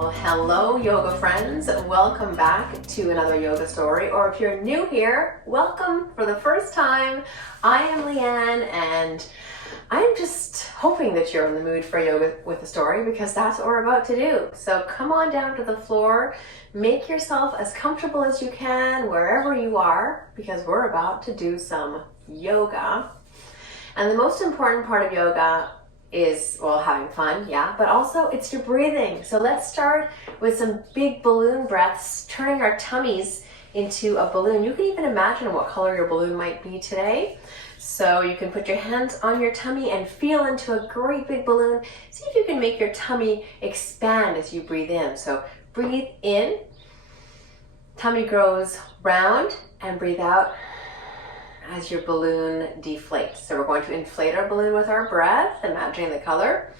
Well, hello yoga friends. Welcome back to another yoga story. Or if you're new here, welcome for the first time. I am Leanne and I'm just hoping that you're in the mood for yoga with a story because that's what we're about to do. So come on down to the floor, make yourself as comfortable as you can wherever you are because we're about to do some yoga. And the most important part of yoga is, well, having fun, yeah, but also it's your breathing. So let's start with some big balloon breaths, turning our tummies into a balloon. You can even imagine what color your balloon might be today. So you can put your hands on your tummy and feel into a great big balloon. See if you can make your tummy expand as you breathe in. So breathe in, tummy grows round, and breathe out as your balloon deflates. So we're going to inflate our balloon with our breath, imagining the color,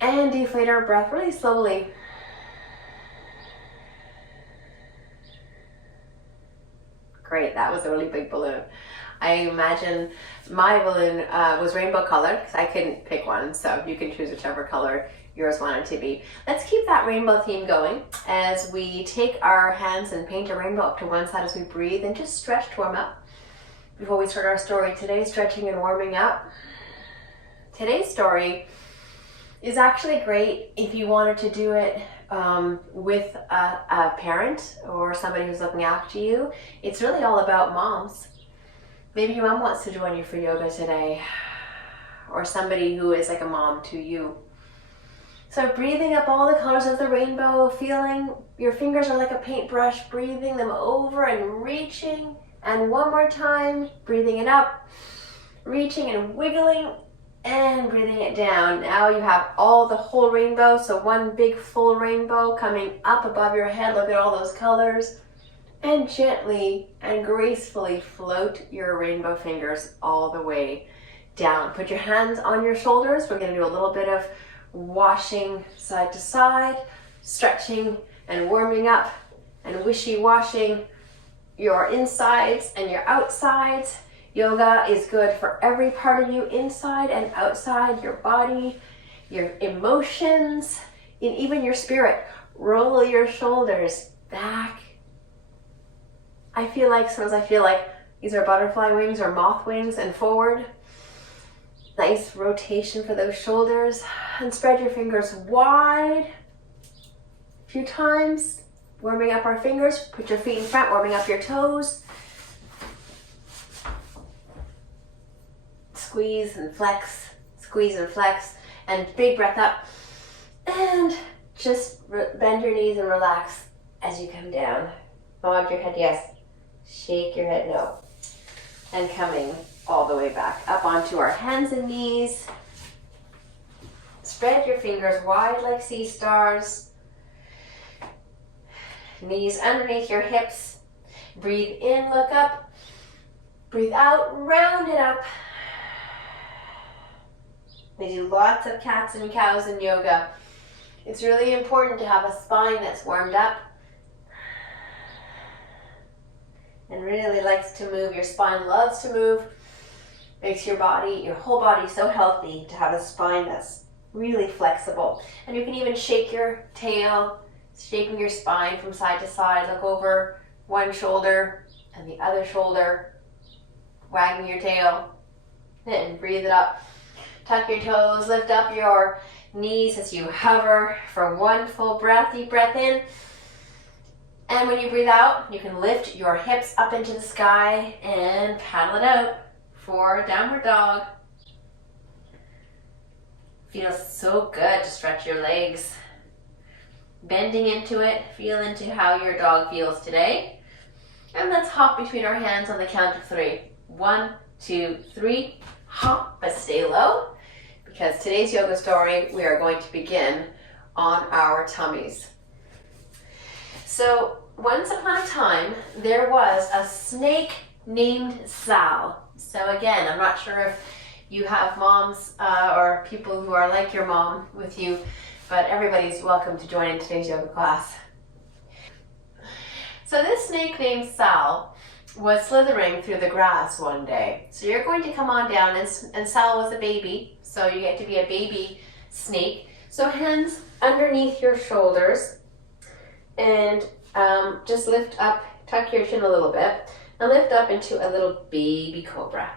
and deflate our breath really slowly. Great, that was a really big balloon. I imagine my balloon was rainbow colored because I couldn't pick one, so you can choose whichever color yours wanted to be. Let's keep that rainbow theme going as we take our hands and paint a rainbow up to one side as we breathe and just stretch to warm up. Before we start our story today, stretching and warming up. Today's story is actually great if you wanted to do it with a parent or somebody who's looking after you. It's really all about moms. Maybe your mom wants to join you for yoga today, or somebody who is like a mom to you. So breathing up all the colors of the rainbow, feeling your fingers are like a paintbrush, breathing them over and reaching. And one more time, breathing it up, reaching and wiggling, and breathing it down. Now you have the whole rainbow, so one big full rainbow coming up above your head. Look at all those colors. And gently and gracefully float your rainbow fingers all the way down. Put your hands on your shoulders. We're going to do a little bit of washing side to side, stretching and warming up and wishy-washing your insides and your outsides. Yoga is good for every part of you, inside and outside, your body, your emotions, and even your spirit. Roll your shoulders back. Sometimes I feel like these are butterfly wings or moth wings, and forward. Nice rotation for those shoulders, and spread your fingers wide a few times, warming up our fingers. Put your feet in front, warming up your toes. Squeeze and flex, and big breath up. And just bend your knees and relax as you come down. Nod your head yes, shake your head no. And coming all the way back up onto our hands and knees. Spread your fingers wide like sea stars. Knees underneath your hips. Breathe in, look up. Breathe out, round it up. We do lots of cats and cows in yoga. It's really important to have a spine that's warmed up and really likes to move. Your spine loves to move. Makes your whole body so healthy to have a spine that's really flexible. And you can even shake your tail, shaking your spine from side to side. Look over one shoulder and the other shoulder, wagging your tail, and breathe it up. Tuck your toes, lift up your knees as you hover for one full breath. Deep breath in. And when you breathe out, you can lift your hips up into the sky and paddle it out for downward dog. Feels so good to stretch your legs. Bending into it, feel into how your dog feels today. And let's hop between our hands on the count of 3. 1, 2, 3, hop, but stay low. Because today's yoga story, we are going to begin on our tummies. So once upon a time, there was a snake named Sal. So again, I'm not sure if you have moms or people who are like your mom with you, but everybody's welcome to join in today's yoga class. So this snake named Sal was slithering through the grass one day. So you're going to come on down, and Sal was a baby, so you get to be a baby snake. So hands underneath your shoulders, and just lift up, tuck your chin a little bit, and lift up into a little baby cobra.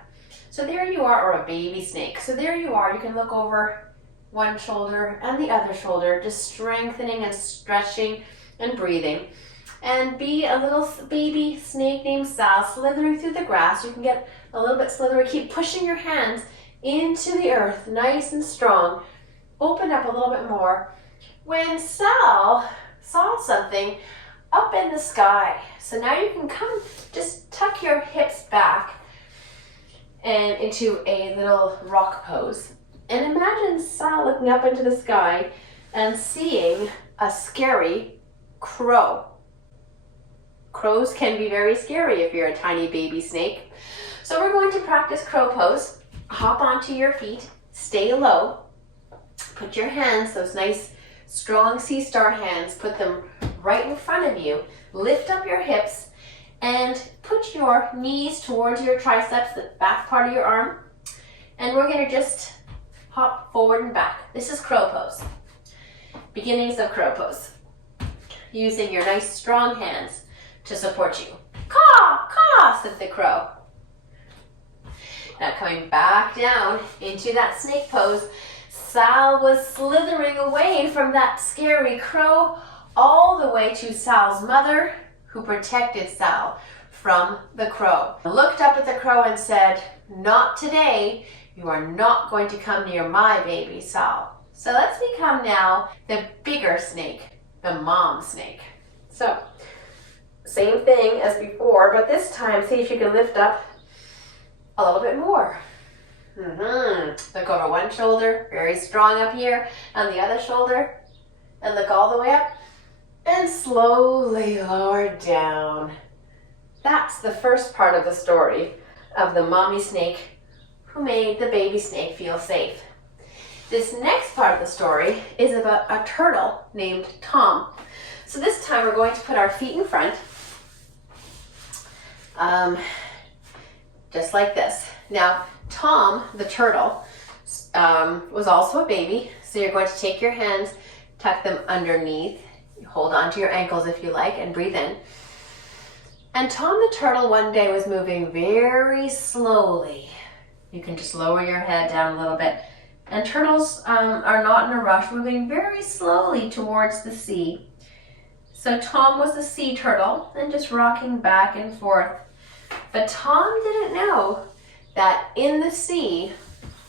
So there you are, or a baby snake. So there you are. You can look over one shoulder and the other shoulder, just strengthening and stretching and breathing. And be a little baby snake named Sal, slithering through the grass. You can get a little bit slithery. Keep pushing your hands into the earth, nice and strong. Open up a little bit more. When Sal saw something up in the sky, so now you can come, just tuck your hips back and into a little rock pose. And imagine Sal looking up into the sky and seeing a scary crow. Crows can be very scary if you're a tiny baby snake. So we're going to practice crow pose. Hop onto your feet, stay low. Put your hands, those nice strong sea star hands, put them right in front of you. Lift up your hips and put your knees towards your triceps, the back part of your arm. And we're going to just hop forward and back. This is crow pose. Beginnings of crow pose. Using your nice strong hands to support you. Caw, caw, said the crow. Now coming back down into that snake pose, Sal was slithering away from that scary crow all the way to Sal's mother, who protected Sal from the crow. Looked up at the crow and said, "Not today. You are not going to come near my baby, Sal." So let's become now the bigger snake, the mom snake. So same thing as before, but this time see if you can lift up a little bit more. Look over one shoulder, very strong up here, on the other shoulder, and look all the way up, and slowly lower down. That's the first part of the story of the mommy snake who made the baby snake feel safe. This next part of the story is about a turtle named Tom. So this time we're going to put our feet in front, just like this. Now, Tom, the turtle, was also a baby. So you're going to take your hands, tuck them underneath, hold on to your ankles if you like, and breathe in. And Tom the turtle one day was moving very slowly. You can just lower your head down a little bit. And turtles are not in a rush, moving very slowly towards the sea. So Tom was the sea turtle and just rocking back and forth. But Tom didn't know that in the sea,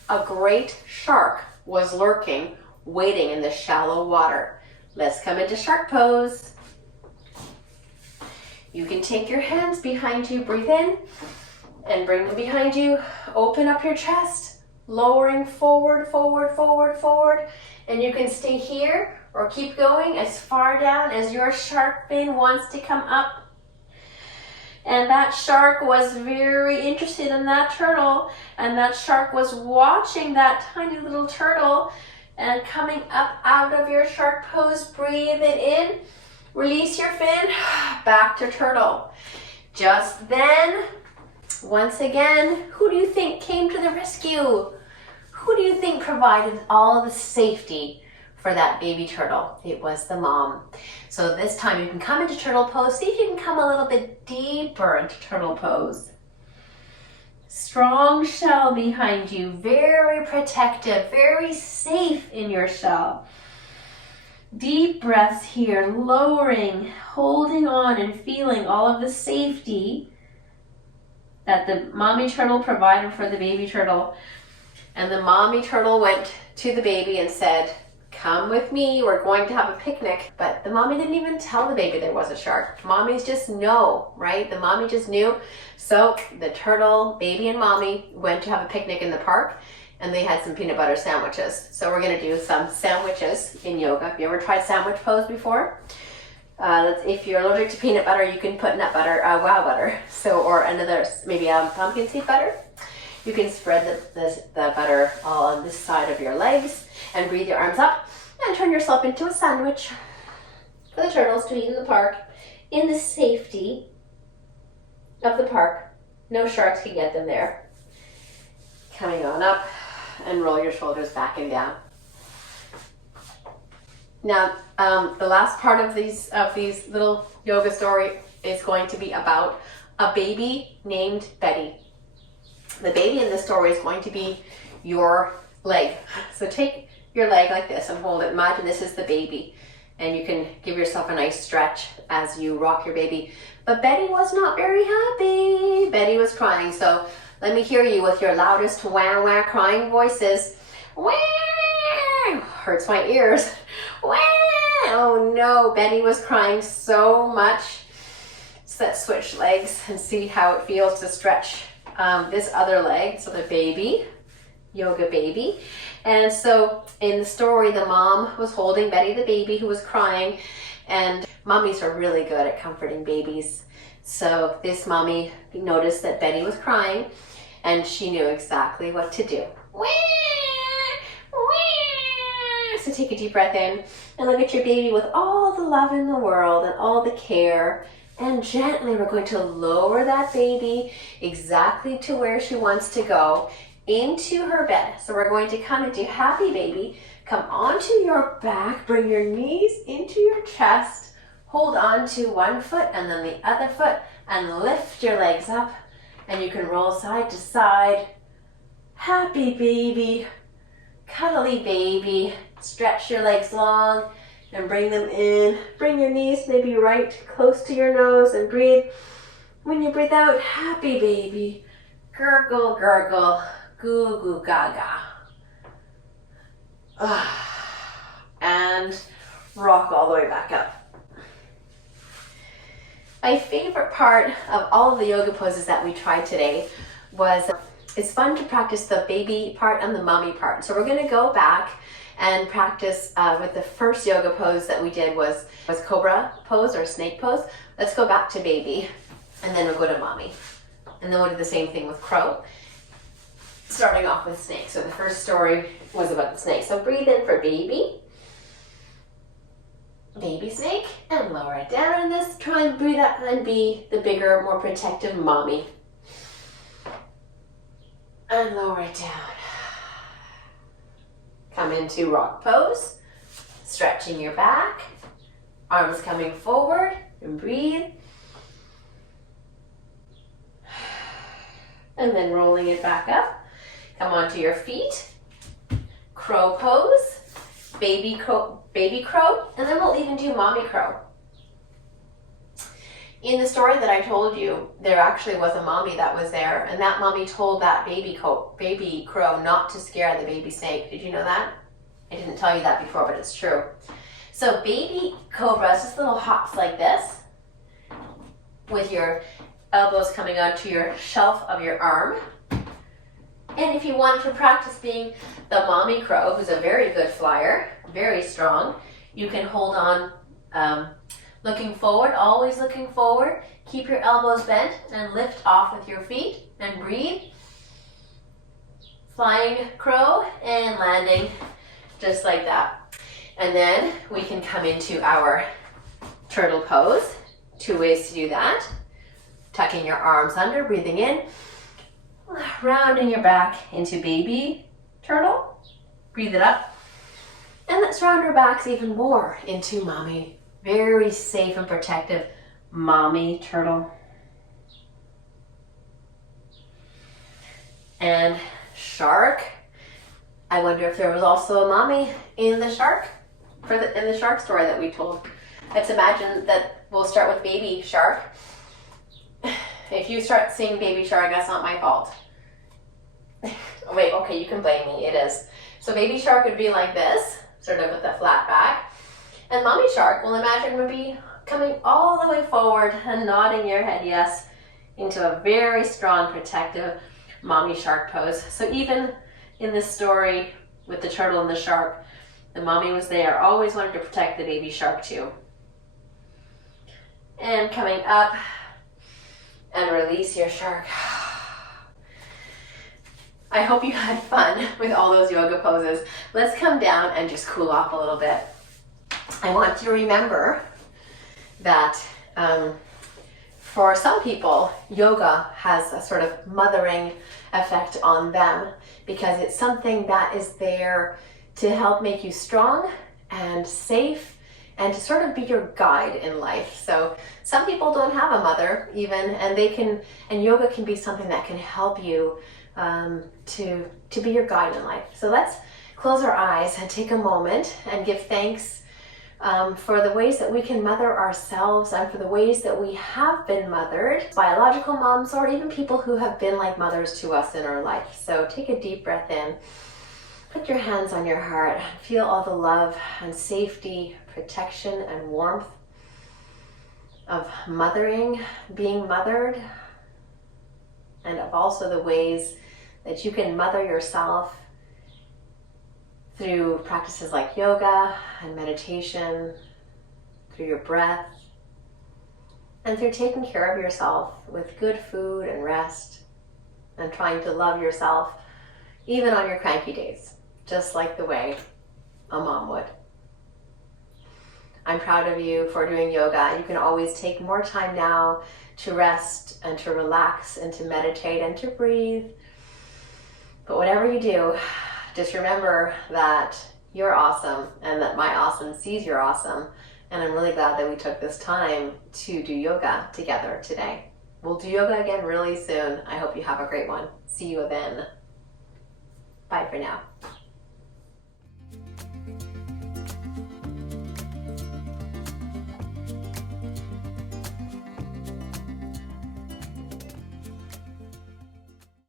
a great shark was lurking, waiting in the shallow water. Let's come into shark pose. You can take your hands behind you, breathe in, and bring them behind you. Open up your chest, lowering forward, forward, forward, forward. And you can stay here or keep going as far down as your shark fin wants to come up. And that shark was very interested in that turtle, and that shark was watching that tiny little turtle. And coming up out of your shark pose, breathe it in, release your fin, back to turtle. Just then, once again, who do you think came to the rescue? Who do you think provided all the safety for that baby turtle? It was the mom. So this time you can come into turtle pose. See if you can come a little bit deeper into turtle pose. Strong shell behind you, very protective, very safe in your shell. Deep breaths here, lowering, holding on and feeling all of the safety that the mommy turtle provided for the baby turtle. And the mommy turtle went to the baby and said, "Come with me, we're going to have a picnic." But the mommy didn't even tell the baby there was a shark. Mommies just know, right? The mommy just knew. So the turtle, baby and mommy went to have a picnic in the park, and they had some peanut butter sandwiches. So we're gonna do some sandwiches in yoga. Have you ever tried sandwich pose before? If you're allergic to peanut butter, you can put nut butter, wow butter, or another, maybe pumpkin seed butter. You can spread the butter all on this side of your legs and breathe your arms up and turn yourself into a sandwich for the turtles to eat in the park in the safety of the park. No sharks can get them there. Coming on up and roll your shoulders back and down. Now, the last part of these little yoga story is going to be about a baby named Betty. The baby in this story is going to be your leg. So take your leg like this and hold it. Imagine this is the baby, and you can give yourself a nice stretch as you rock your baby. But Betty was not very happy. Betty was crying. So let me hear you with your loudest wah wah crying voices. Wah! Hurts my ears. Wah! Oh no, Betty was crying so much. So let's switch legs and see how it feels to stretch this other leg. So the baby, yoga baby. And so in the story, the mom was holding Betty the baby who was crying, and mommies are really good at comforting babies. So this mommy noticed that Betty was crying, and she knew exactly what to do. So take a deep breath in and look at your baby with all the love in the world and all the care. And gently we're going to lower that baby exactly to where she wants to go, into her bed. So we're going to come into happy baby. Come onto your back, bring your knees into your chest, hold on to one foot and then the other foot, and lift your legs up, and you can roll side to side. Happy baby, cuddly baby. Stretch your legs long and bring them in. Bring your knees maybe right close to your nose and breathe. When you breathe out, happy baby. Gurgle, gurgle, goo goo gaga. And rock all the way back up. My favorite part of all of the yoga poses that we tried today was it's fun to practice the baby part and the mommy part. So we're going to go back and practice with the first yoga pose that we did was cobra pose or snake pose. Let's go back to baby, and then we'll go to mommy. And then we'll do the same thing with crow, starting off with snake. So the first story was about the snake. So breathe in for baby, baby snake, and lower it down. And this, try and breathe out and be the bigger, more protective mommy. And lower it down. Come into rock pose, stretching your back, arms coming forward, and breathe. And then rolling it back up. Come onto your feet, crow pose, baby crow, and then we'll even do mommy crow. In the story that I told you, there actually was a mommy that was there, and that mommy told that baby crow not to scare the baby snake. Did you know that? I didn't tell you that before, but it's true. So baby cobra is just little hops like this, with your elbows coming onto your shelf of your arm. And if you want to practice being the mommy crow, who's a very good flyer, very strong, you can hold on looking forward, always looking forward. Keep your elbows bent and lift off with your feet and breathe. Flying crow and landing just like that. And then we can come into our turtle pose. 2 ways to do that. Tucking your arms under, breathing in, rounding your back into baby turtle. Breathe it up. And let's round our backs even more into mommy. Very safe and protective mommy turtle. And shark. I wonder if there was also a mommy in the shark, in the shark story that we told. Let's imagine that we'll start with baby shark. If you start seeing baby shark, that's not my fault. Wait, okay, you can blame me, it is. So baby shark would be like this, sort of with a flat back. And mommy shark, well, imagine would be coming all the way forward and nodding your head yes into a very strong protective mommy shark pose. So even in this story with the turtle and the shark, the mommy was there, always wanted to protect the baby shark too. And coming up and release your shark. I hope you had fun with all those yoga poses. Let's come down and just cool off a little bit. I want you to remember that for some people, yoga has a sort of mothering effect on them because it's something that is there to help make you strong and safe, and to sort of be your guide in life. So some people don't have a mother even, and yoga can be something that can help you to be your guide in life. So let's close our eyes and take a moment and give thanks for the ways that we can mother ourselves, and for the ways that we have been mothered, biological moms, or even people who have been like mothers to us in our life. So take a deep breath in, put your hands on your heart, feel all the love and safety, protection and warmth of mothering, being mothered, and of also the ways that you can mother yourself through practices like yoga and meditation, through your breath, and through taking care of yourself with good food and rest, and trying to love yourself even on your cranky days, just like the way a mom would. I'm proud of you for doing yoga. You can always take more time now to rest and to relax and to meditate and to breathe. But whatever you do, just remember that you're awesome, and that My Awesome sees you're awesome. And I'm really glad that we took this time to do yoga together today. We'll do yoga again really soon. I hope you have a great one. See you then. Bye for now.